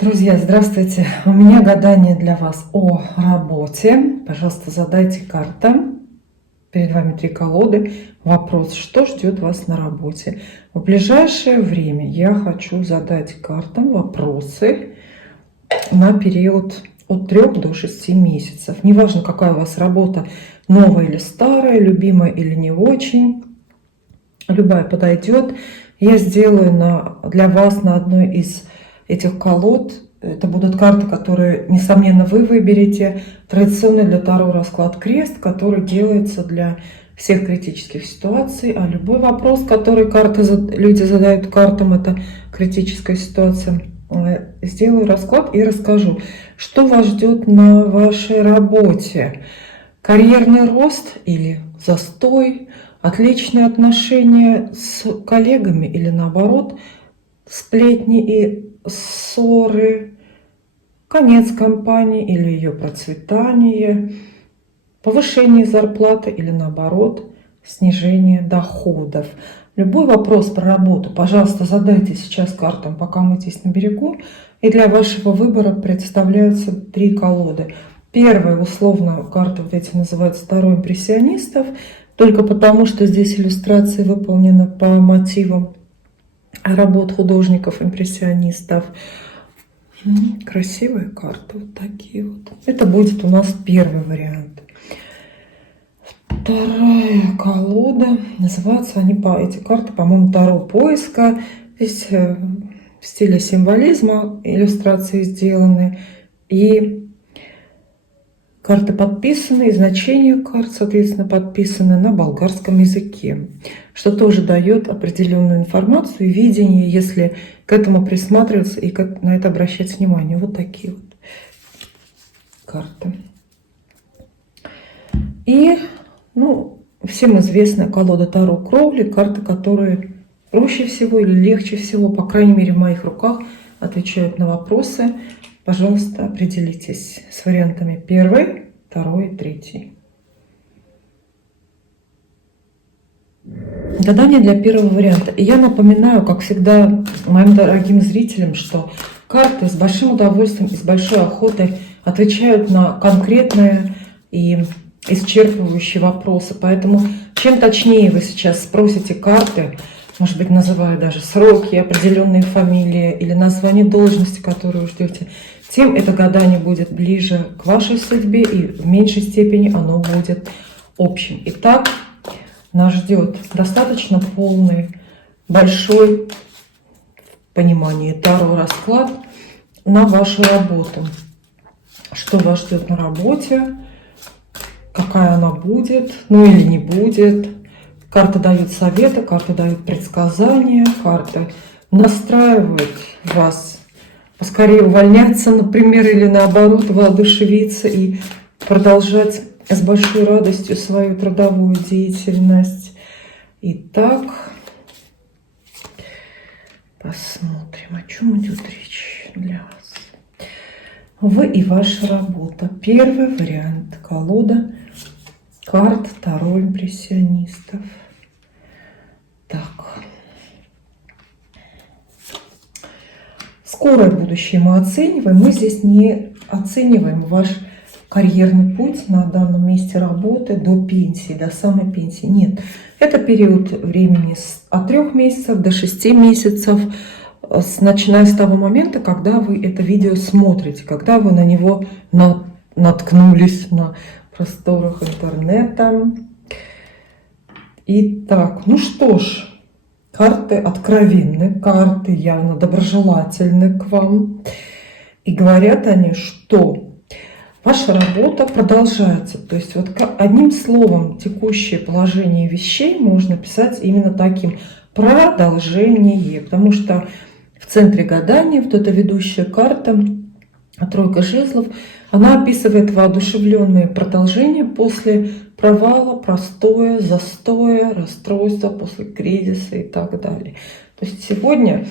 Друзья, здравствуйте! У меня гадание для вас о работе. Пожалуйста, задайте картам. Перед вами 3 колоды. Вопрос, что ждет вас на работе? В ближайшее время я хочу задать картам вопросы на период от 3 до 6 месяцев. Неважно, какая у вас работа, новая или старая, любимая или не очень. Любая подойдет. Я сделаю для вас на одной из этих колод. Это будут карты, которые, несомненно, вы выберете. Традиционный для Таро расклад крест, который делается для всех критических ситуаций. А любой вопрос, который люди задают картам, это критическая ситуация. Сделаю расклад и расскажу, что вас ждет на вашей работе. Карьерный рост или застой, отличные отношения с коллегами или наоборот, сплетни и ссоры, конец компании или ее процветание, повышение зарплаты или наоборот, снижение доходов. Любой вопрос про работу, пожалуйста, задайте сейчас картам, пока мы здесь на берегу. И для вашего выбора представляются 3 колоды. Первая, условно, карта вот эти называются Таро импрессионистов, только потому, что здесь иллюстрация выполнена по мотивам работ художников-импрессионистов. Красивые карты, вот такие вот. Это будет у нас первый вариант. Вторая колода. Называются эти карты, по-моему, Таро поиска. Здесь в стиле символизма иллюстрации сделаны. И карты подписаны, и значения карт, соответственно, подписаны на болгарском языке, что тоже дает определенную информацию и видение, если к этому присматриваться и на это обращать внимание. Вот такие вот карты. И, всем известная колода Таро Кроули, карты, которые проще всего или легче всего, по крайней мере в моих руках, отвечают на вопросы. Пожалуйста, определитесь с вариантами 1, 2 и 3. Гадание для первого варианта. И я напоминаю, как всегда, моим дорогим зрителям, что карты с большим удовольствием и с большой охотой отвечают на конкретные и исчерпывающие вопросы. Поэтому чем точнее вы сейчас спросите карты, может быть, называя даже сроки, определенные фамилии или название должности, которую ждете, тем это гадание будет ближе к вашей судьбе и в меньшей степени оно будет общим. Итак, нас ждет достаточно полный, большой в понимании Таро расклад на вашу работу. Что вас ждет на работе, какая она будет, или не будет. Карты дают советы, карты дают предсказания, карты настраивают вас поскорее увольняться, например, или наоборот воодушевиться и продолжать с большой радостью свою трудовую деятельность. Итак, посмотрим, о чем идет речь для вас. Вы и ваша работа. Первый вариант. Колода карт Таро импрессионистов. Так. Скорое будущее мы оцениваем. Мы здесь не оцениваем ваш карьерный путь на данном месте работы до пенсии, до самой пенсии. Нет, это период времени от 3 месяцев до 6 месяцев, начиная с того момента, когда вы это видео смотрите, когда вы на него наткнулись на просторах интернета. Итак, что ж, карты откровенны, карты явно доброжелательны к вам. И говорят они, что ваша работа продолжается. То есть вот одним словом текущее положение вещей можно писать именно таким: продолжение. Потому что в центре гадания вот эта ведущая карта, тройка жезлов, она описывает воодушевленные продолжения после провала, простоя, застоя, расстройства, после кризиса и так далее. То есть сегодня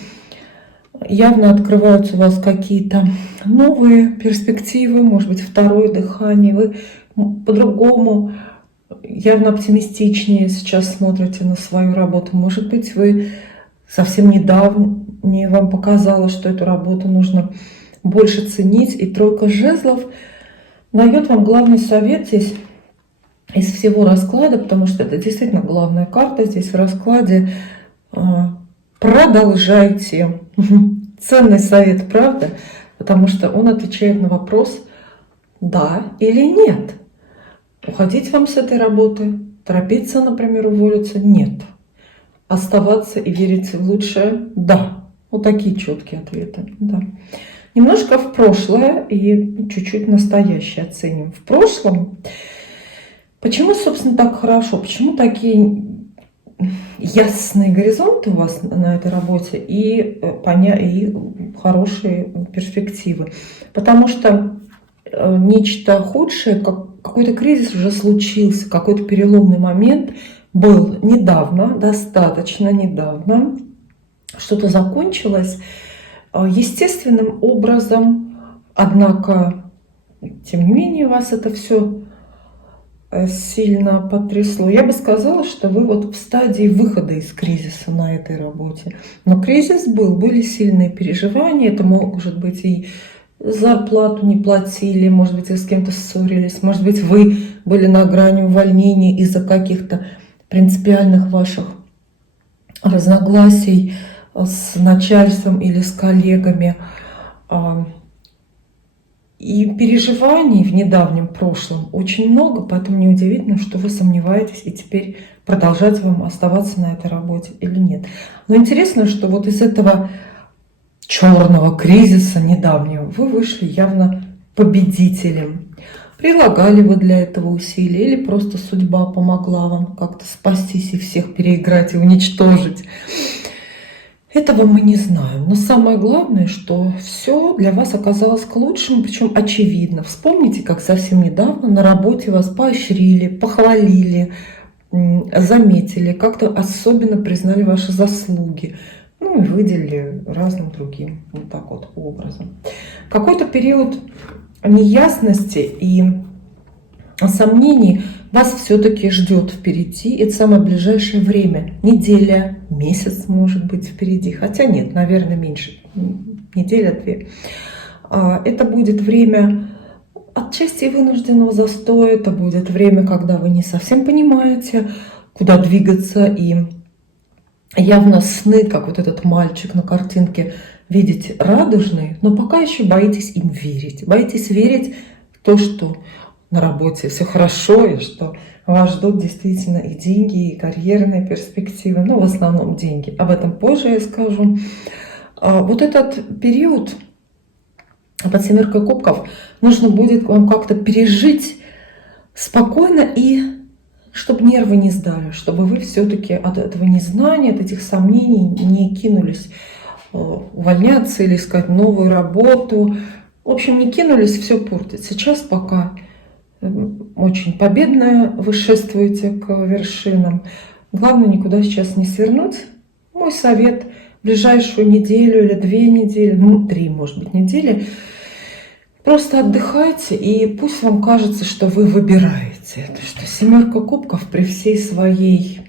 явно открываются у вас какие-то новые перспективы, может быть, второе дыхание. Вы по-другому, явно оптимистичнее сейчас смотрите на свою работу. Может быть, вы совсем недавно вам показалось, что эту работу нужно больше ценить. И тройка жезлов дает вам главный совет здесь из всего расклада, потому что это действительно главная карта здесь в раскладе. Продолжайте. Ценный совет, правда? Потому что он отвечает на вопрос «да» или «нет». Уходить вам с этой работы, торопиться, например, уволиться – нет. Оставаться и верить в лучшее – да. Вот такие четкие ответы. Да. Немножко в прошлое и чуть-чуть настоящее оценим. В прошлом, почему, собственно, так хорошо, почему такие ясные горизонты у вас на этой работе и хорошие перспективы? Потому что нечто худшее, какой-то кризис уже случился, какой-то переломный момент был недавно, достаточно недавно, что-то закончилось естественным образом, однако, тем не менее, вас это все сильно потрясло. Я бы сказала, что вы вот в стадии выхода из кризиса на этой работе. Но кризис был, были сильные переживания, это может быть и зарплату не платили, может быть, вы с кем-то ссорились, может быть, вы были на грани увольнения из-за каких-то принципиальных ваших разногласий с начальством или с коллегами. И переживаний в недавнем прошлом очень много, поэтому неудивительно, что вы сомневаетесь и теперь продолжать вам оставаться на этой работе или нет. Но интересно, что вот из этого черного кризиса недавнего вы вышли явно победителем. Прилагали вы для этого усилия или просто судьба помогла вам как-то спастись и всех переиграть и уничтожить? Этого мы не знаем. Но самое главное, что все для вас оказалось к лучшему, причем очевидно. Вспомните, как совсем недавно на работе вас поощрили, похвалили, заметили, как-то особенно признали ваши заслуги. Ну и выделили разным другим вот так вот образом. Какой-то период неясности и сомнений вас все-таки ждет впереди. Это самое ближайшее время. Неделя, месяц может быть впереди. Хотя нет, наверное, меньше. Неделя-две. Это будет время отчасти вынужденного застоя. Это будет время, когда вы не совсем понимаете, куда двигаться. И явно сны, как вот этот мальчик на картинке, видите радужные, но пока еще боитесь им верить. Боитесь верить в то, что на работе все хорошо, и что вас ждут действительно и деньги, и карьерные перспективы, но в основном деньги. Об этом позже я скажу. Вот этот период под семеркой кубков нужно будет вам как-то пережить спокойно и чтобы нервы не сдали, чтобы вы все-таки от этого незнания, от этих сомнений не кинулись увольняться или искать новую работу. В общем, не кинулись все портить. Сейчас пока очень победно вы шествуете к вершинам. Главное, никуда сейчас не свернуть. Мой совет: в ближайшую неделю или 2 недели, 3, может быть, недели, просто отдыхайте, и пусть вам кажется, что вы выбираете. Это что семерка кубков при всей своей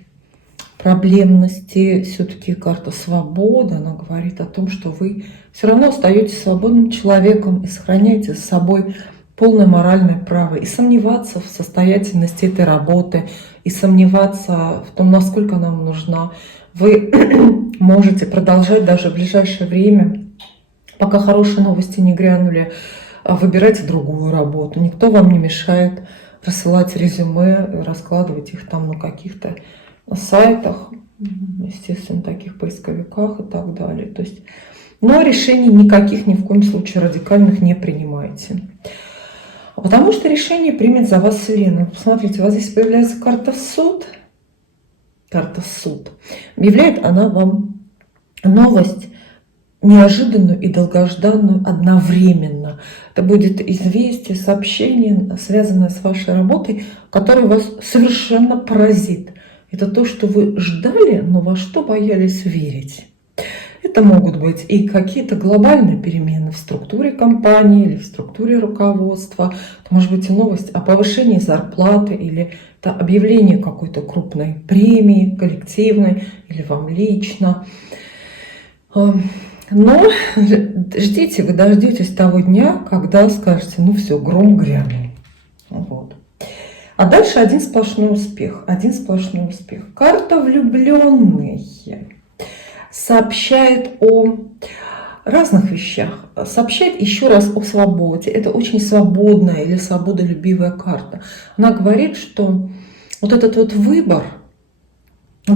проблемности, все-таки карта свободы, она говорит о том, что вы все равно остаетесь свободным человеком и сохраняете за собой полное моральное право. И сомневаться в состоятельности этой работы, и сомневаться в том, насколько она вам нужна, вы можете продолжать даже в ближайшее время, пока хорошие новости не грянули, выбирать другую работу. Никто вам не мешает рассылать резюме, раскладывать их там на каких-то сайтах, естественно, таких поисковиках и так далее. То есть, но решений никаких ни в коем случае радикальных не принимайте. Потому что решение примет за вас Вселенная. Посмотрите, у вас здесь появляется карта суд. Карта суд. Объявляет она вам новость неожиданную и долгожданную одновременно. Это будет известие, сообщение, связанное с вашей работой, которое вас совершенно поразит. Это то, что вы ждали, но во что боялись верить. Это могут быть и какие-то глобальные перемены в структуре компании или в структуре руководства. Это может быть и новость о повышении зарплаты или это объявление какой-то крупной премии, коллективной или вам лично. Но ждите, вы дождетесь того дня, когда скажете, ну все, гром грянул. Вот. А дальше один сплошной успех, один сплошной успех. Карта влюбленные сообщает о разных вещах. Сообщает еще раз о свободе. Это очень свободная или свободолюбивая карта. Она говорит, что вот этот вот выбор,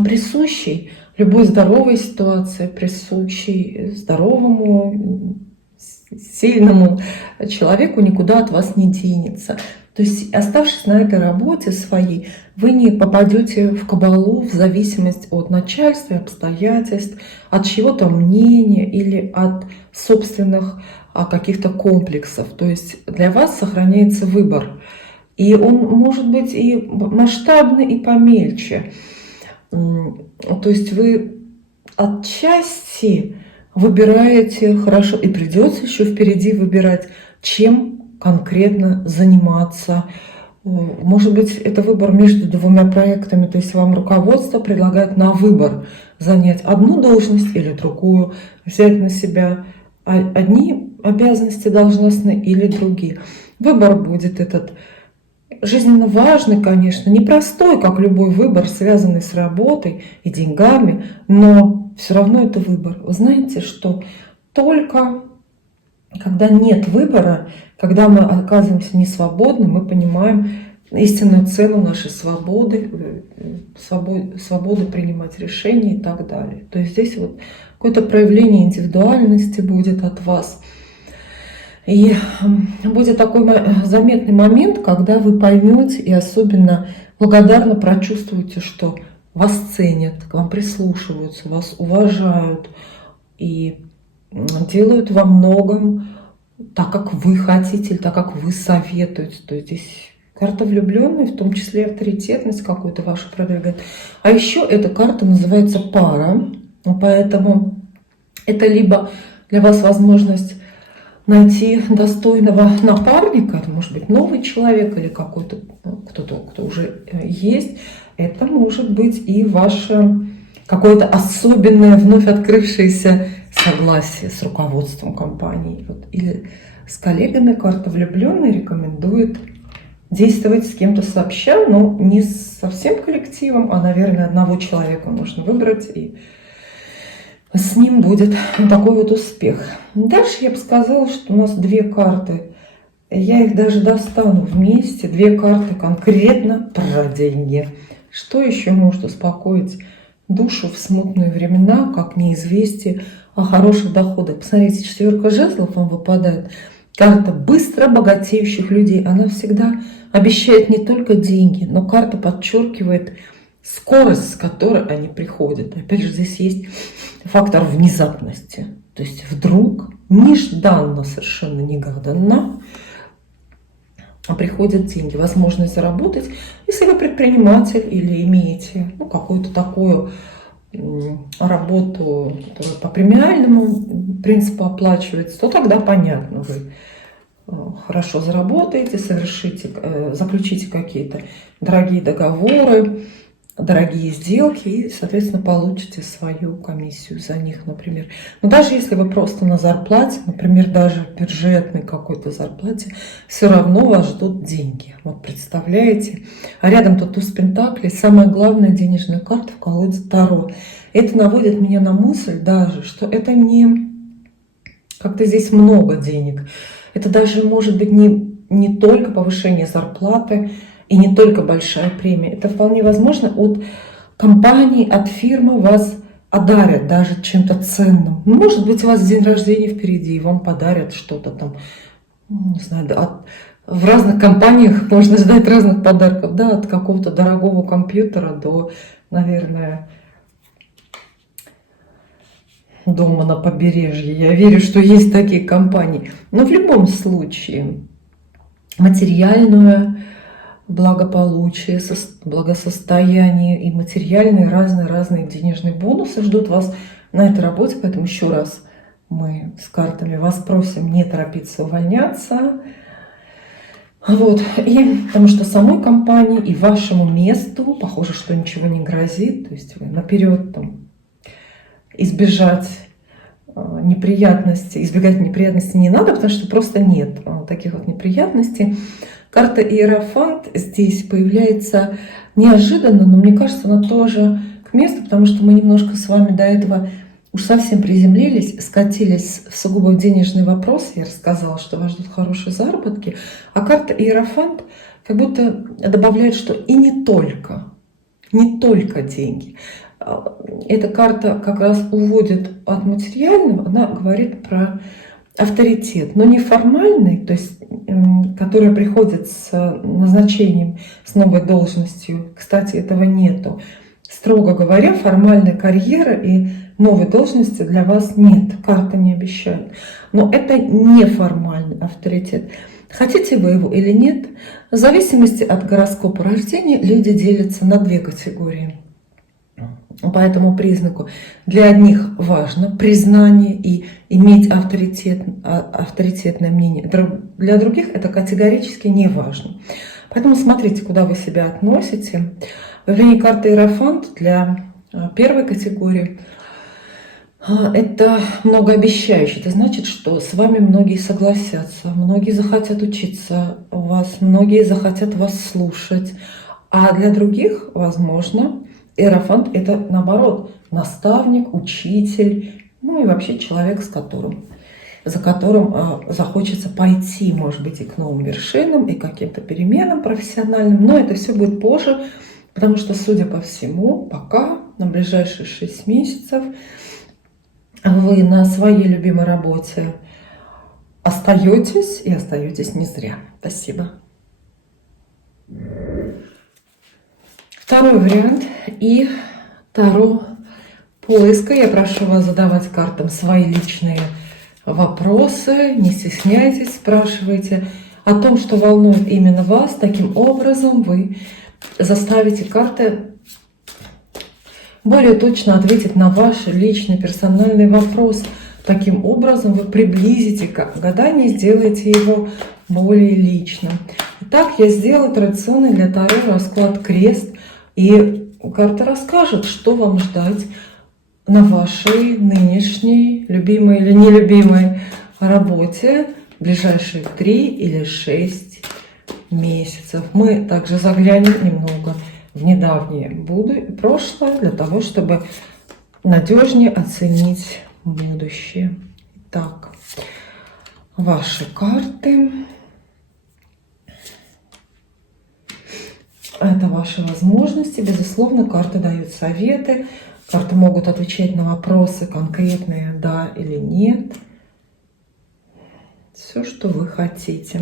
присущий любой здоровой ситуации, присущий здоровому, сильному человеку, никуда от вас не денется. То есть, оставшись на этой работе своей, вы не попадете в кабалу, в зависимость от начальства, обстоятельств, от чего-то мнения или от собственных каких-то комплексов. То есть для вас сохраняется выбор. И он может быть и масштабный, и помельче. То есть вы отчасти выбираете хорошо, и придется еще впереди выбирать, чем конкретно заниматься. Может быть, это выбор между двумя проектами, то есть вам руководство предлагает на выбор занять одну должность или другую, взять на себя одни обязанности должностные или другие. Выбор будет этот жизненно важный, конечно, непростой, как любой выбор, связанный с работой и деньгами, но все равно это выбор. Вы знаете, что только когда нет выбора, когда мы оказываемся несвободны, мы понимаем истинную цену нашей свободы, свободы принимать решения и так далее. То есть здесь вот какое-то проявление индивидуальности будет от вас. И будет такой заметный момент, когда вы поймете и особенно благодарно прочувствуете, что вас ценят, к вам прислушиваются, вас уважают и делают во многом так, как вы хотите, или так, как вы советуете. То есть здесь карта влюбленной, в том числе авторитетность какую-то вашу продвигает. А еще эта карта называется пара, поэтому это либо для вас возможность найти достойного напарника, это может быть новый человек или какой-то кто-то, кто уже есть. Это может быть и ваше какое-то особенное, вновь открывшееся согласие с руководством компании. Вот. Или с коллегами. Карта влюбленной рекомендует действовать с кем-то сообща, но не со всем коллективом, а, наверное, одного человека нужно выбрать, и с ним будет такой вот успех. Дальше я бы сказала, что у нас две карты. Я их даже достану вместе. Две карты конкретно про деньги. Что еще может успокоить душу в смутные времена, как неизвестие о хороших доходах? Посмотрите, четверка жезлов вам выпадает. Карта быстро богатеющих людей. Она всегда обещает не только деньги, но карта подчеркивает скорость, с которой они приходят. Опять же, здесь есть фактор внезапности. То есть вдруг, нежданно, совершенно негаданно приходят деньги, возможность заработать. Если вы предприниматель или имеете какую-то такую работу, которая по премиальному принципу оплачивается, то тогда понятно, вы хорошо заработаете, заключите какие-то дорогие договоры, дорогие сделки и, соответственно, получите свою комиссию за них, например. Но даже если вы просто на зарплате, например, даже бюджетной какой-то зарплате, все равно вас ждут деньги. Вот представляете? А рядом тут туз пентаклей, самая главная денежная карта в колоде Таро. Это наводит меня на мысль даже, что это не как-то здесь много денег. Это даже может быть не только повышение зарплаты, и не только большая премия. Это вполне возможно от компании, от фирмы вас одарят даже чем-то ценным. Может быть, у вас день рождения впереди, и вам подарят что-то там, не знаю, в разных компаниях можно ждать разных подарков, да, от какого-то дорогого компьютера до, наверное, дома на побережье. Я верю, что есть такие компании. Но в любом случае материальное благополучие, благосостояние и материальные разные денежные бонусы ждут вас на этой работе. Поэтому еще раз мы с картами вас просим не торопиться увольняться. Вот. И потому что самой компании и вашему месту похоже, что ничего не грозит. То есть вы наперед там избежать неприятностей, избегать неприятностей не надо, потому что просто нет таких вот неприятностей. Карта Иерофант здесь появляется неожиданно, но мне кажется, она тоже к месту, потому что мы немножко с вами до этого уж совсем приземлились, скатились в сугубо денежный вопрос. Я рассказала, что вас ждут хорошие заработки. А карта Иерофант как будто добавляет, что и не только деньги. Эта карта как раз уводит от материального, она говорит про авторитет, но не формальный, то есть который приходит с назначением, с новой должностью. Кстати, этого нету. Строго говоря, формальной карьеры и новой должности для вас нет, карта не обещает. Но это неформальный авторитет. Хотите вы его или нет, в зависимости от гороскопа рождения люди делятся на две категории. По этому признаку для одних важно признание и иметь авторитетное мнение. Для других это категорически не важно. Поэтому смотрите, куда вы себя относите. Появление карты Иерофант для первой категории это многообещающе. Это значит, что с вами многие согласятся, многие захотят учиться у вас, многие захотят вас слушать. А для других, возможно, Иерофант – это, наоборот, наставник, учитель, ну и вообще человек, за которым захочется пойти, может быть, и к новым вершинам, и каким-то переменам профессиональным. Но это все будет позже, потому что, судя по всему, пока на ближайшие 6 месяцев вы на своей любимой работе остаетесь, и остаетесь не зря. Спасибо. Второй вариант и Таро поиска. Я прошу вас задавать картам свои личные вопросы. Не стесняйтесь, спрашивайте о том, что волнует именно вас. Таким образом вы заставите карты более точно ответить на ваш личный персональный вопрос. Таким образом вы приблизите гадание, сделаете его более личным. Итак, я сделала традиционный для Таро расклад крест. И карта расскажет, что вам ждать на вашей нынешней любимой или нелюбимой работе в ближайшие 3 или 6 месяцев. Мы также заглянем немного в недавнее прошлое для того, чтобы надежнее оценить будущее. Итак, ваши карты. Это ваши возможности. Безусловно, карты дают советы. Карты могут отвечать на вопросы конкретные, да или нет. Все, что вы хотите.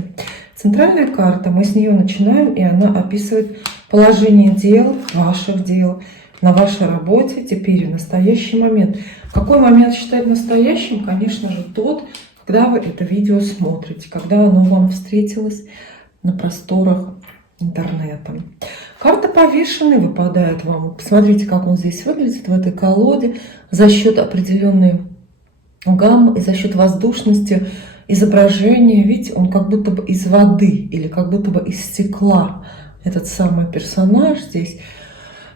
Центральная карта, мы с нее начинаем, и она описывает положение дел, ваших дел, на вашей работе теперь, в настоящий момент. Какой момент считать настоящим? Конечно же, тот, когда вы это видео смотрите, когда оно вам встретилось на просторах интернета. Карта повешенной выпадает вам. Посмотрите, как он здесь выглядит в этой колоде. За счет определенной гаммы и за счет воздушности изображения. Видите, он как будто бы из воды или как будто бы из стекла. Этот самый персонаж здесь.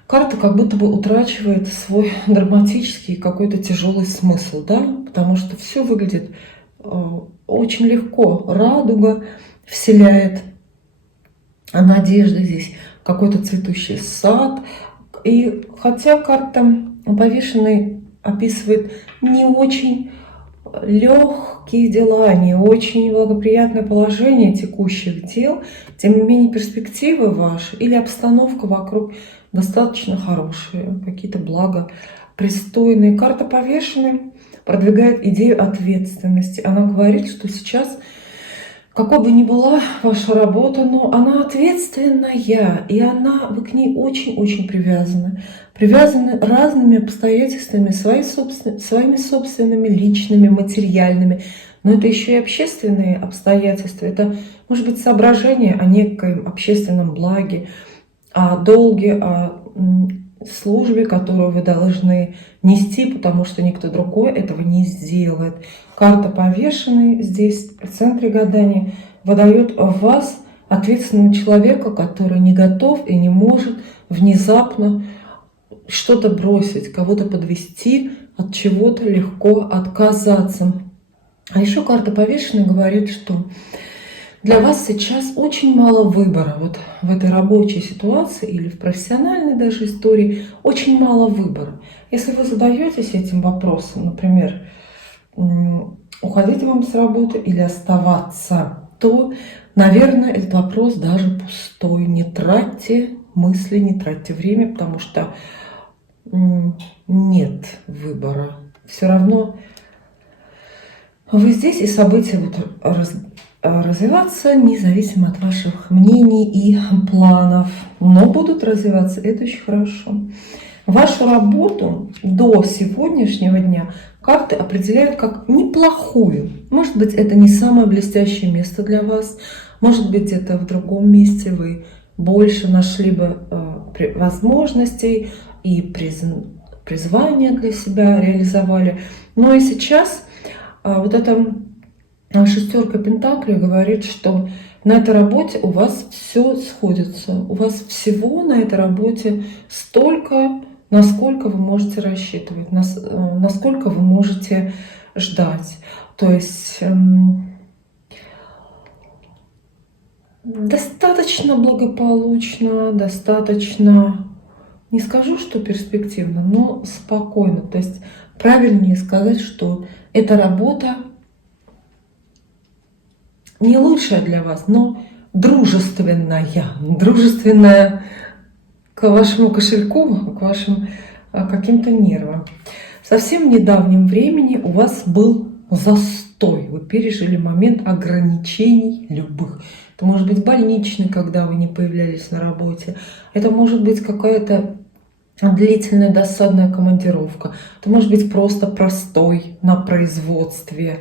Карта как будто бы утрачивает свой драматический какой-то тяжелый смысл, да? Потому что все выглядит очень легко. Радуга вселяет надежда здесь, какой-то цветущий сад. И хотя карта повешенной описывает не очень легкие дела, не очень благоприятное положение текущих дел, тем не менее перспективы ваши или обстановка вокруг достаточно хорошие, какие-то благопристойные. Карта повешенной продвигает идею ответственности. Она говорит, что сейчас, какой бы ни была ваша работа, но она ответственная, и вы к ней очень-очень привязаны. Привязаны разными обстоятельствами, своими собственными, личными, материальными. Но это еще и общественные обстоятельства. Это, может быть, соображение о некоем общественном благе, о долге, о службе, которую вы должны нести, потому что никто другой этого не сделает. Карта повешенной здесь в центре гадания выдает в вас ответственного человека, который не готов и не может внезапно что-то бросить, кого-то подвести, от чего-то легко отказаться. А еще карта повешенной говорит, что для вас сейчас очень мало выбора. Вот в этой рабочей ситуации или в профессиональной даже истории очень мало выбора. Если вы задаетесь этим вопросом, например, уходить вам с работы или оставаться, то, наверное, этот вопрос даже пустой. Не тратьте мысли, не тратьте время, потому что нет выбора. Все равно вы здесь, и события будут развиваться независимо от ваших мнений и планов. Но будут развиваться, это очень хорошо. Вашу работу до сегодняшнего дня карты определяют как неплохую. Может быть, это не самое блестящее место для вас. Может быть, где-то в другом месте вы больше нашли бы возможностей и призвания для себя реализовали. Но и сейчас вот эта шестерка пентаклей говорит, что на этой работе у вас все сходится. У вас всего на этой работе столько, насколько вы можете рассчитывать, насколько вы можете ждать. То есть достаточно благополучно, достаточно, не скажу, что перспективно, но спокойно. То есть правильнее сказать, что эта работа не лучшая для вас, но дружественная к вашему кошельку, к вашим каким-то нервам. В совсем недавнем времени у вас был застой, вы пережили момент ограничений любых. Это может быть больничный, когда вы не появлялись на работе. Это может быть какая-то длительная досадная командировка. Это может быть просто простой на производстве.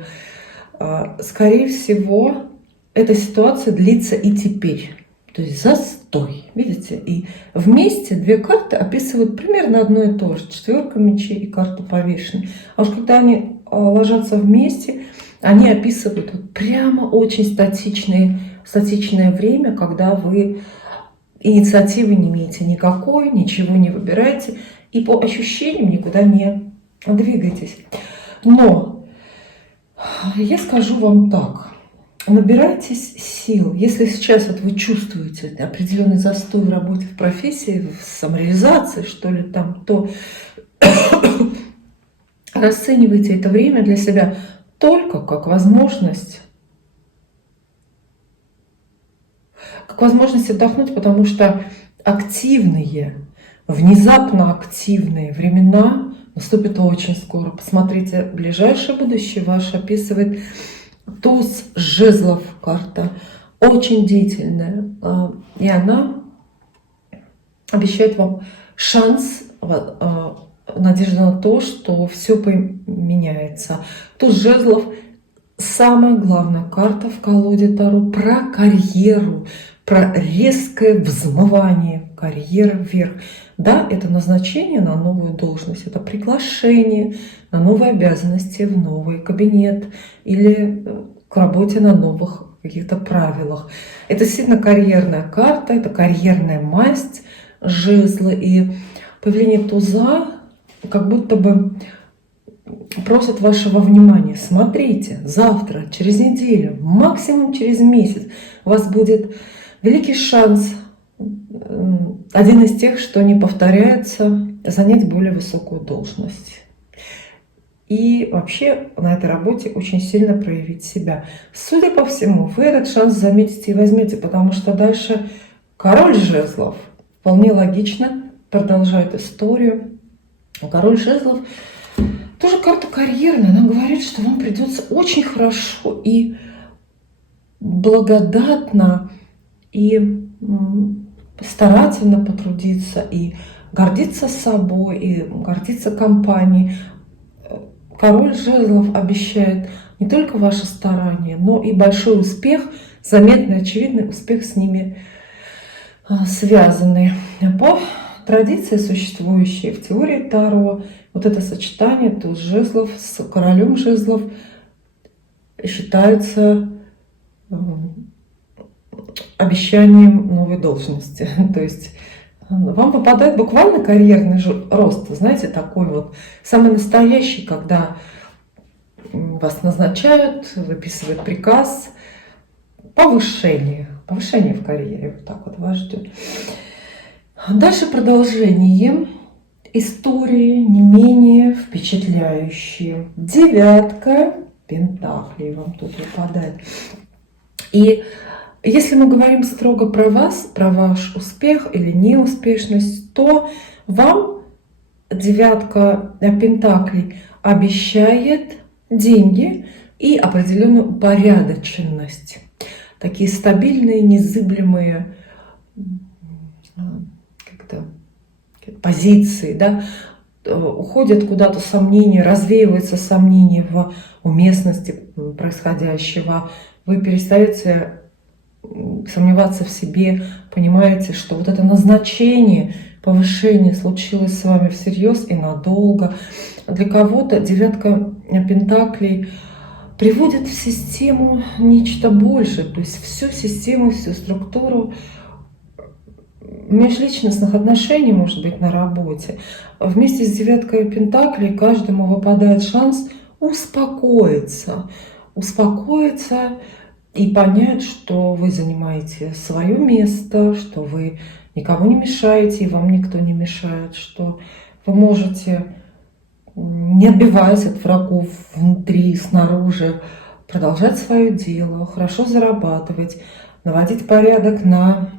Скорее всего, эта ситуация длится и теперь. То есть застой. Видите? И вместе две карты описывают примерно одно и то же. Четверка мечей и карта повешенной. А уж когда они ложатся вместе, они описывают вот прямо очень статичное время, когда вы инициативы не имеете никакой, ничего не выбираете и по ощущениям никуда не двигаетесь. Но я скажу вам так. Набирайтесь сил. Если сейчас вот вы чувствуете определенный застой в работе, в профессии, в самореализации, что ли там, то расценивайте это время для себя только как возможность отдохнуть, потому что внезапно активные времена наступят очень скоро. Посмотрите, ближайшее будущее ваше описывает туз жезлов, карта очень деятельная, и она обещает вам шанс, надежда на то, что все поменяется. Туз жезлов — самая главная карта в колоде Таро про карьеру, про резкое взмывание карьеры вверх. Да, это назначение на новую должность, это приглашение на новые обязанности, в новый кабинет или к работе на новых каких-то правилах. Это сильно карьерная карта, это карьерная масть, жезлы. И появление туза как будто бы просит вашего внимания. Смотрите, завтра, через неделю, максимум через месяц у вас будет великий шанс, один из тех, что не повторяется, занять более высокую должность. И вообще на этой работе очень сильно проявить себя. Судя по всему, вы этот шанс заметите и возьмете, потому что дальше король жезлов вполне логично продолжает историю. Король жезлов тоже карта карьерная. Она говорит, что вам придется очень хорошо и благодатно и старательно потрудиться, и гордиться собой, и гордиться компанией. Король жезлов обещает не только ваше старание, но и большой успех, заметный, очевидный успех с ними связанный. По традиции, существующей в теории Таро, вот это сочетание туз жезлов с королем жезлов считается обещанием новой должности. То есть вам выпадает буквально карьерный рост, знаете, такой вот самый настоящий, когда вас назначают, выписывают приказ, повышение в карьере, вот так вот вас ждет. Дальше продолжение истории не менее впечатляющие. 9 пентаклей вам тут выпадает. И если мы говорим строго про вас, про ваш успех или неуспешность, то вам 9 пентаклей обещает деньги и определенную порядочность. Такие стабильные, незыблемые позиции, да, уходят куда-то сомнения, развеиваются сомнения в уместности происходящего. Вы перестаете сомневаться в себе, понимаете, что вот это назначение, повышение случилось с вами всерьез и надолго. Для кого-то 9 пентаклей приводит в систему нечто большее, то есть всю систему, всю структуру межличностных отношений, может быть, на работе. Вместе с 9 пентаклей каждому выпадает шанс успокоиться и понять, что вы занимаете свое место, что вы никому не мешаете, и вам никто не мешает, что вы можете, не отбиваясь от врагов внутри и снаружи, продолжать свое дело, хорошо зарабатывать, наводить порядок на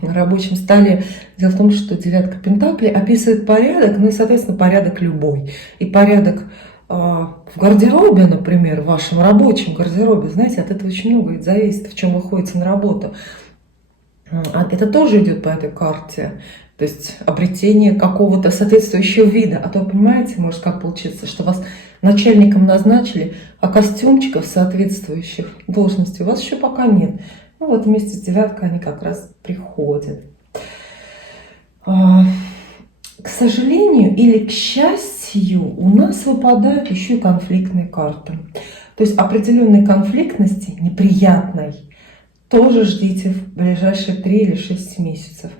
рабочем столе. Дело в том, что 9 пентаклей описывает порядок, ну и, соответственно, порядок любой. И порядок в гардеробе, например, в вашем рабочем гардеробе, знаете, от этого очень много зависит, в чем вы ходите на работу. Это тоже идет по этой карте. То есть обретение какого-то соответствующего вида. А то, понимаете, может как получиться, что вас начальником назначили, а костюмчиков соответствующих должности у вас еще пока нет. Ну вот вместе с 9 они как раз приходят. К сожалению или к счастью, у нас выпадают еще и конфликтные карты. То есть определенной конфликтности, неприятной, тоже ждите в ближайшие 3 или 6 месяцев.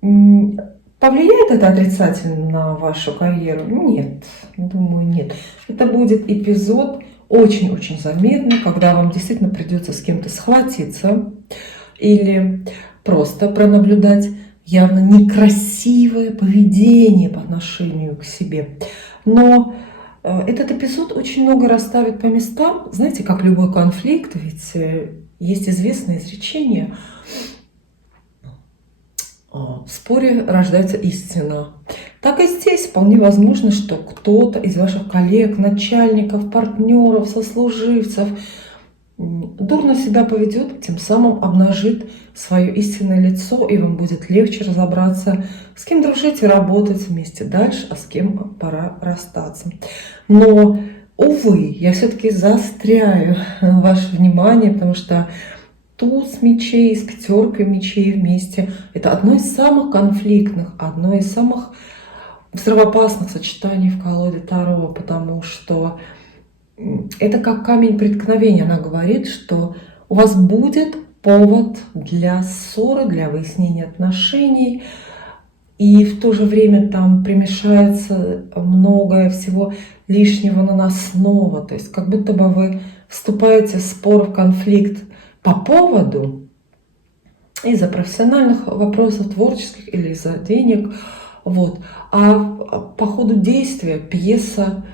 Повлияет это отрицательно на вашу карьеру? Нет, думаю, нет. Это будет эпизод очень-очень заметный, когда вам действительно придется с кем-то схватиться или просто пронаблюдать явно некрасивое поведение по отношению к себе. Но этот эпизод очень много расставит по местам. Знаете, как любой конфликт, ведь есть известное изречение: в споре рождается истина. Так и здесь вполне возможно, что кто-то из ваших коллег, начальников, партнеров, сослуживцев дурно себя поведет, тем самым обнажит свое истинное лицо, и вам будет легче разобраться, с кем дружить и работать вместе дальше, а с кем пора расстаться. Но, увы, я все-таки заостряю ваше внимание, потому что туз мечей с 5 мечей вместе – это одно из самых конфликтных, одно из самых взрывоопасных сочетаний в колоде Таро, потому что это как камень преткновения. Она говорит, что у вас будет повод для ссоры, для выяснения отношений, и в то же время там примешается многое всего лишнего наносного. То есть как будто бы вы вступаете в спор, в конфликт по поводу из-за профессиональных вопросов, творческих или из-за денег. Вот. А по ходу действия пьеса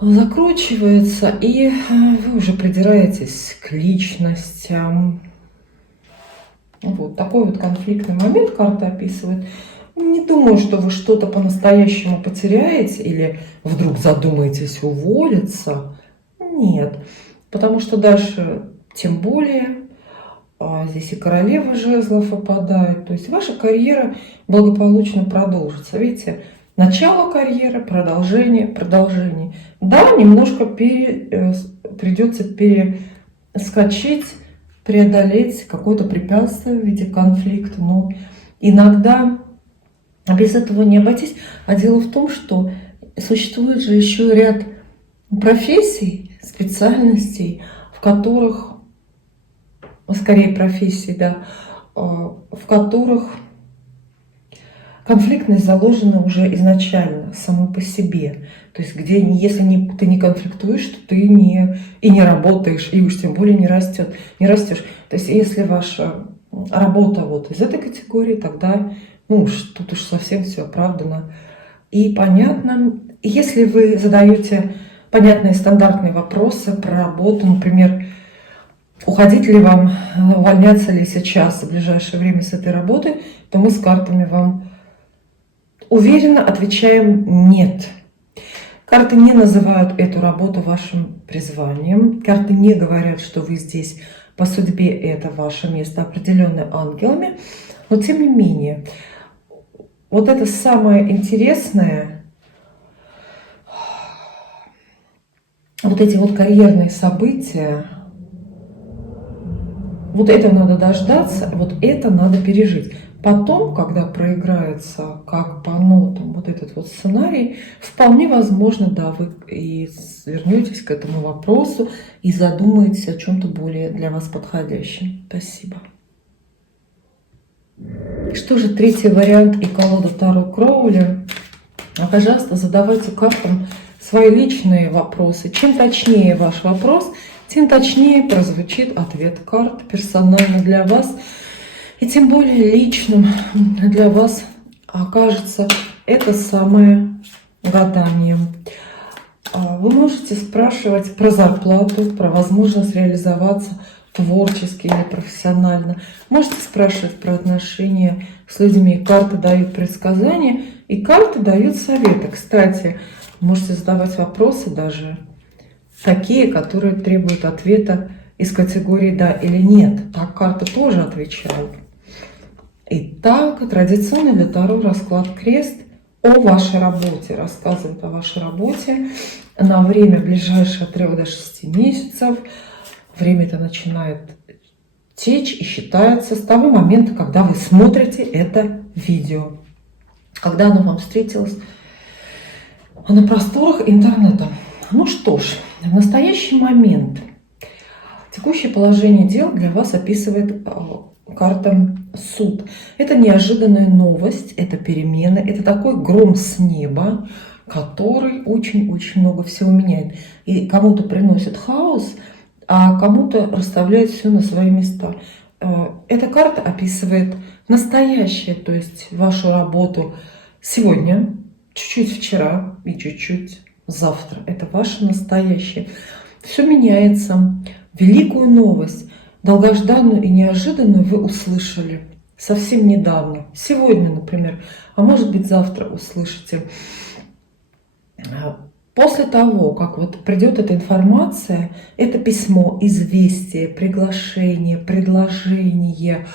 закручивается, и вы уже придираетесь к личностям. Вот такой вот конфликтный момент карта описывает. Не думаю, что вы что-то по-настоящему потеряете или вдруг задумаетесь уволиться. Нет, потому что дальше тем более здесь и королева жезлов выпадает. То есть ваша карьера благополучно продолжится. Видите, начало карьеры, продолжение. Да, немножко придется перескочить, преодолеть какое-то препятствие в виде конфликта. Но иногда без этого не обойтись. А дело в том, что существует же еще ряд профессий, специальностей, в которых, скорее профессий, да, в которых конфликтность заложена уже изначально, самой по себе. То есть, где, если ты не конфликтуешь, то ты не работаешь, и уж тем более не растешь. То есть, если ваша работа вот из этой категории, тогда тут уж совсем все оправдано и понятно. Если вы задаете понятные стандартные вопросы про работу, например, уходить ли вам, увольняться ли сейчас в ближайшее время с этой работы, то мы с картами вам уверенно отвечаем «нет». Карты не называют эту работу вашим призванием. Карты не говорят, что вы здесь по судьбе, это ваше место, определенное ангелами. Но тем не менее, вот это самое интересное, вот эти вот карьерные события, вот этого надо дождаться, вот это надо пережить. Потом, когда проиграется как по нотам вот этот вот сценарий, вполне возможно, да, вы и вернетесь к этому вопросу и задумаетесь о чем-то более для вас подходящем. Спасибо. Что же, третий вариант и колода Таро Кроули. Пожалуйста, задавайте картам свои личные вопросы. Чем точнее ваш вопрос, тем точнее прозвучит ответ карт персонально для вас. И тем более личным для вас окажется это самое гадание. Вы можете спрашивать про зарплату, про возможность реализоваться творчески или профессионально. Можете спрашивать про отношения с людьми. Карты дают предсказания и карты дают советы. Кстати, можете задавать вопросы даже такие, которые требуют ответа из категории «да» или «нет». Так карты тоже отвечают. Итак, традиционный для Таро расклад крест о вашей работе. Рассказывает о вашей работе на время ближайшее от 3 до 6 месяцев. Время это начинает течь и считается с того момента, когда вы смотрите это видео. Когда оно вам встретилось на просторах интернета. Ну что ж, в настоящий момент текущее положение дел для вас описывает карта суд. Это неожиданная новость, это перемены, это такой гром с неба, который очень-очень много всего меняет. И кому-то приносит хаос, а кому-то расставляет все на свои места. Эта карта описывает настоящее, то есть вашу работу сегодня, чуть-чуть вчера и чуть-чуть завтра. Это ваше настоящее. Все меняется. Великую новость, долгожданную и неожиданную вы услышали совсем недавно. Сегодня, например, а может быть завтра услышите. После того, как вот придет эта информация, это письмо, известие, приглашение, предложение,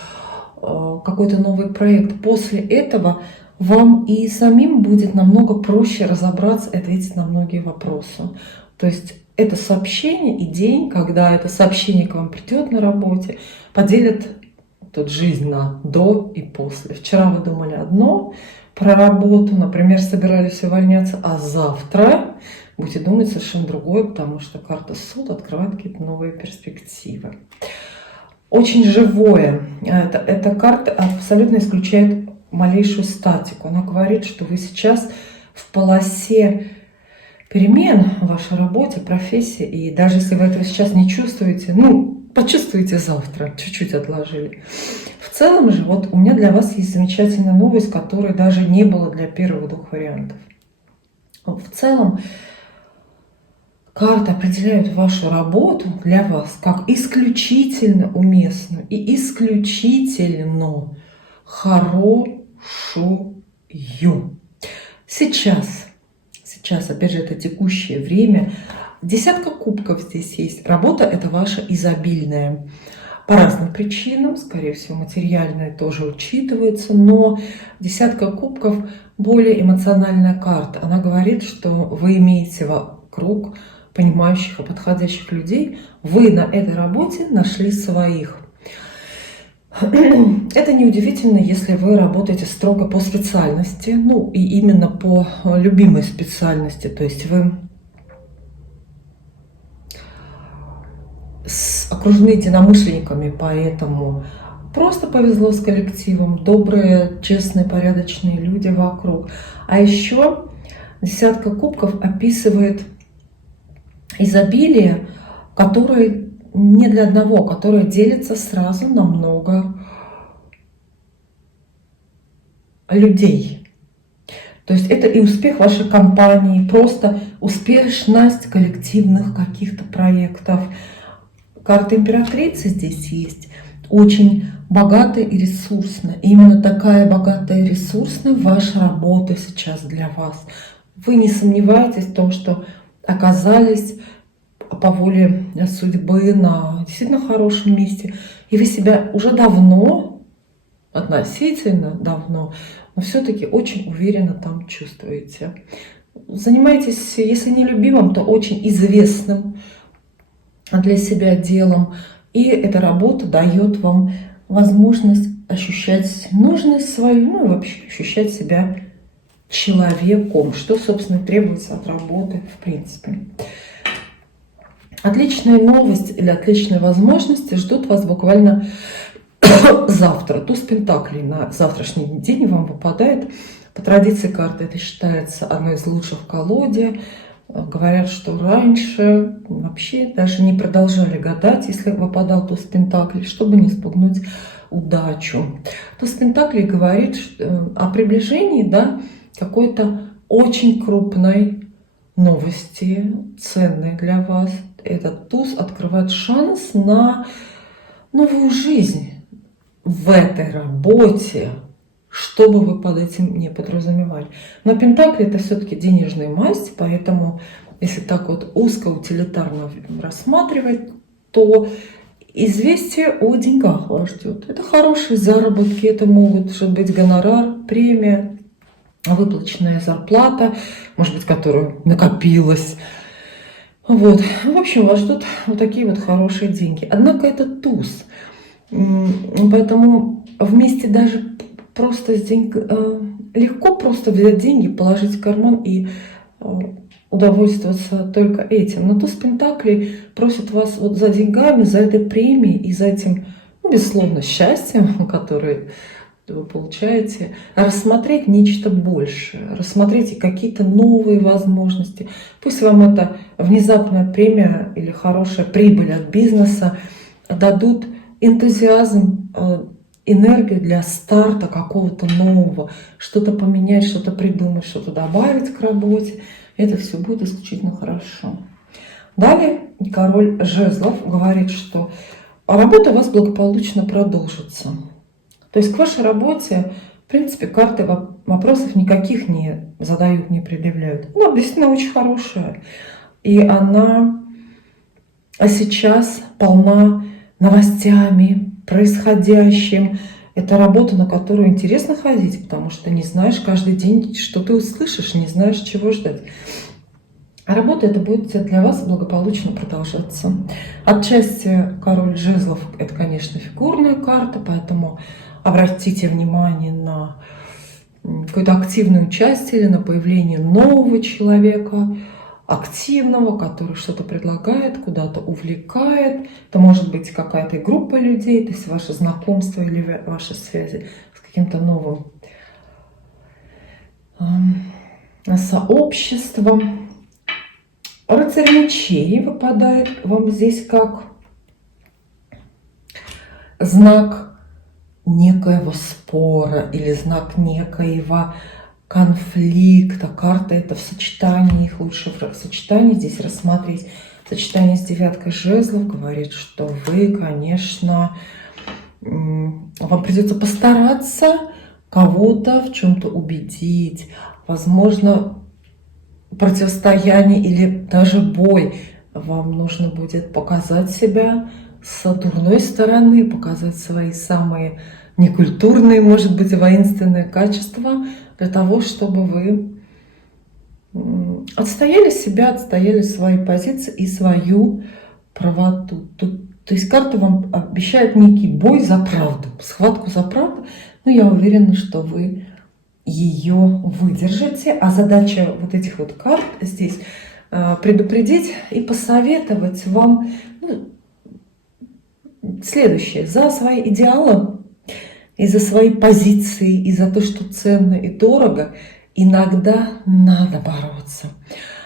какой-то новый проект, после этого вам и самим будет намного проще разобраться и ответить на многие вопросы. То есть это сообщение и день, когда это сообщение к вам придет на работе, поделят тут жизнь на до и после. Вчера вы думали одно про работу, например, собирались увольняться, а завтра будете думать совершенно другое, потому что карта суд открывает какие-то новые перспективы. Очень живое. Эта карта абсолютно исключает малейшую статику. Она говорит, что вы сейчас в полосе перемен в вашей работе, профессии, и даже если вы этого сейчас не чувствуете, почувствуете завтра, чуть-чуть отложили. В целом же, вот у меня для вас есть замечательная новость, которой даже не было для первых двух вариантов. В целом, карты определяют вашу работу для вас как исключительно уместную и исключительно хорошую. Сейчас, опять же, это текущее время. Десятка кубков здесь есть. Работа это ваша изобильная. По разным причинам, скорее всего, материальная тоже учитывается, но десятка кубков более эмоциональная карта. Она говорит, что вы имеете вокруг понимающих и подходящих людей. Вы на этой работе нашли своих. Это неудивительно, если вы работаете строго по специальности, и именно по любимой специальности, то есть вы окружены единомышленниками по этому просто повезло с коллективом, добрые, честные, порядочные люди вокруг. А еще десятка кубков описывает изобилие, которое не для одного, которое делится сразу на много людей. То есть это и успех вашей компании, просто успешность коллективных каких-то проектов. Карта императрицы здесь есть, очень богатая и ресурсная. И именно такая богатая и ресурсная ваша работа сейчас для вас. Вы не сомневаетесь в том, что оказались по воле судьбы на действительно хорошем месте. И вы себя уже давно, относительно давно, но все-таки очень уверенно там чувствуете. Занимаетесь, если не любимым, то очень известным для себя делом. И эта работа дает вам возможность ощущать нужность свою, ну и вообще ощущать себя человеком, что, собственно, требуется от работы в принципе. Отличная новость или отличные возможности ждут вас буквально завтра. Туз пентаклей на завтрашний день вам выпадает. По традиции карты это считается одной из лучших в колоде. Говорят, что раньше вообще даже не продолжали гадать, если выпадал туз пентаклей, чтобы не спугнуть удачу. Туз пентаклей говорит о приближении, да, какой-то очень крупной новости, ценной для вас. Этот туз открывает шанс на новую жизнь в этой работе, что бы вы под этим не подразумевали. Но пентакли это все-таки денежная масть, поэтому если так вот узко, утилитарно рассматривать, то известие о деньгах вас ждет. Это хорошие заработки, это могут быть гонорар, премия, выплаченная зарплата, может быть, которая накопилась. Вот. В общем, вас ждут вот такие вот хорошие деньги. Однако это туз. Поэтому вместе даже просто легко просто взять деньги, положить в карман и удовольствоваться только этим. Но туз пентаклей просит вас вот за деньгами, за этой премией и за этим, ну, безусловно, счастьем, которое вы получаете, рассмотреть нечто большее, рассмотреть какие-то новые возможности. Пусть вам это внезапная премия или хорошая прибыль от бизнеса дадут энтузиазм, энергию для старта какого-то нового, что-то поменять, что-то придумать, что-то добавить к работе. Это все будет исключительно хорошо. Далее король жезлов говорит, что работа у вас благополучно продолжится. То есть к вашей работе, в принципе, карты вопросов никаких не задают, не предъявляют. Она действительно очень хорошая. И она сейчас полна новостями, происходящим. Это работа, на которую интересно ходить, потому что не знаешь каждый день, что ты услышишь, не знаешь, чего ждать. А работа это будет для вас благополучно продолжаться. Отчасти король жезлов это, конечно, фигурная карта, поэтому обратите внимание на какое-то активное участие или на появление нового человека, активного, который что-то предлагает, куда-то увлекает. Это может быть какая-то группа людей, то есть ваше знакомство или ваши связи с каким-то новым сообществом. Рыцарь мечей выпадает вам здесь как знак некоего спора или знак некоего конфликта. Карта это в сочетании, их лучше в сочетании здесь рассмотреть. Сочетание с девяткой жезлов говорит, что вы, конечно, вам придется постараться кого-то в чем-то убедить. Возможно, противостояние или даже бой. Вам нужно будет показать себя с дурной стороны, показать свои самые некультурные, может быть, воинственные качества, для того, чтобы вы отстояли себя, отстояли свои позиции и свою правоту. То есть карта вам обещает некий бой за правду, схватку за правду, но я уверена, что вы ее выдержите. А задача вот этих вот карт здесь предупредить и посоветовать вам следующее. За свои идеалы и за свои позиции, и за то, что ценно и дорого, иногда надо бороться.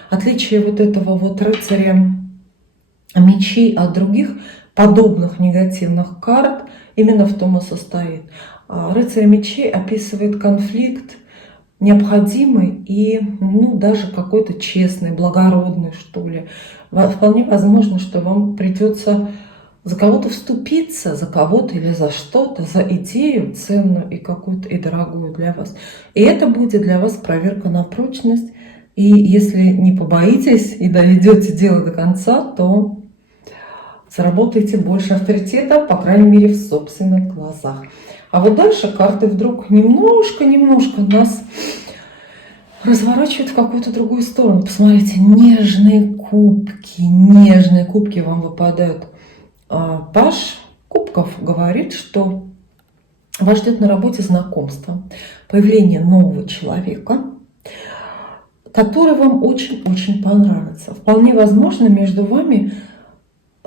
Отличие вот этого вот рыцаря мечей от других подобных негативных карт именно в том и состоит. Рыцарь мечей описывает конфликт необходимый и даже какой-то честный, благородный, что ли. Вполне возможно, что вам придется за кого-то вступиться, за кого-то или за что-то, за идею ценную и какую-то и дорогую для вас. И это будет для вас проверка на прочность. И если не побоитесь и доведете дело до конца, то заработаете больше авторитета, по крайней мере, в собственных глазах. А вот дальше карты вдруг немножко нас разворачивают в какую-то другую сторону. Посмотрите, нежные кубки вам выпадают. Паж кубков говорит, что вас ждет на работе знакомство, появление нового человека, который вам очень-очень понравится. Вполне возможно, между вами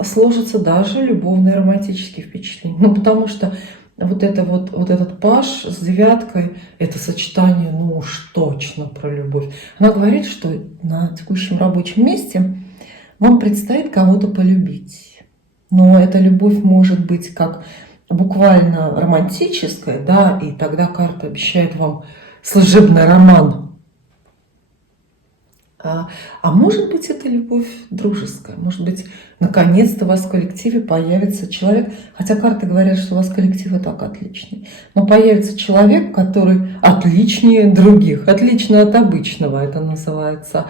сложатся даже любовные романтические впечатления. Потому что вот этот паж с девяткой, это сочетание, уж точно про любовь. Она говорит, что на текущем рабочем месте вам предстоит кого-то полюбить. Но эта любовь может быть как буквально романтическая, да, и тогда карта обещает вам служебный роман. А может быть, это любовь дружеская. Может быть, наконец-то у вас в коллективе появится человек, хотя карты говорят, что у вас коллектив и так отличный, но появится человек, который отличнее других, отлично от обычного это называется.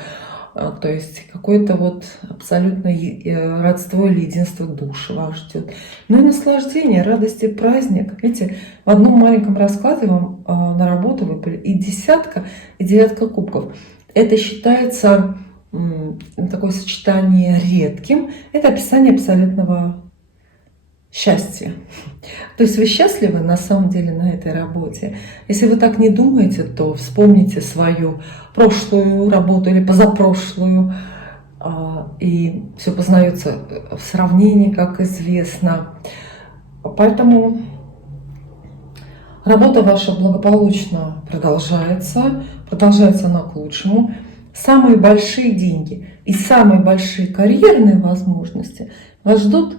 То есть какое-то вот абсолютное родство или единство душ вас ждет. Ну и наслаждение, радость и праздник. Видите, в одном маленьком раскладе вам на работу выпали и десятка, и девятка кубков. Это считается такое сочетание редким. Это описание абсолютного счастья. То есть вы счастливы на самом деле на этой работе. Если вы так не думаете, то вспомните свою прошлую работу или позапрошлую. И все познается в сравнении, как известно. Поэтому работа ваша благополучно продолжается она к лучшему. Самые большие деньги и самые большие карьерные возможности вас ждут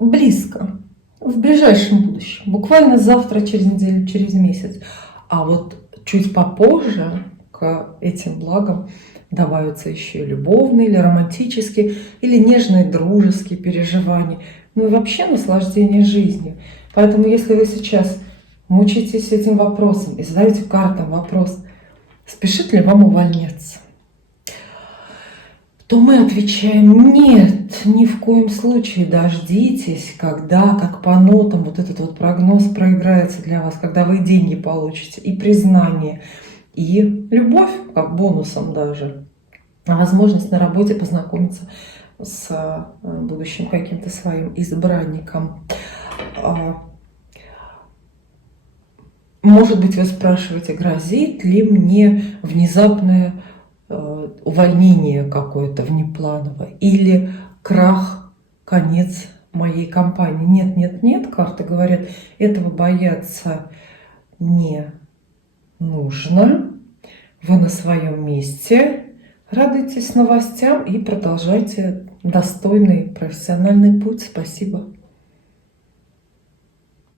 близко, в ближайшем будущем, буквально завтра, через неделю, через месяц. А вот чуть попозже к этим благам добавятся еще и любовные, или романтические, или нежные дружеские переживания, и вообще наслаждение жизнью. Поэтому если вы сейчас мучаетесь этим вопросом и задаете картам вопрос, спешит ли вам увольняться, то мы отвечаем: нет, ни в коем случае. Дождитесь, когда, как по нотам, вот этот вот прогноз проиграется для вас, когда вы деньги получите, и признание, и любовь, как бонусом даже, возможность на работе познакомиться с будущим каким-то своим избранником. Может быть, вы спрашиваете, грозит ли мне внезапное увольнение какое-то внеплановое или крах, конец моей компании. Нет, карты говорят, этого бояться не нужно. Вы на своем месте, радуйтесь новостям и продолжайте достойный профессиональный путь. Спасибо.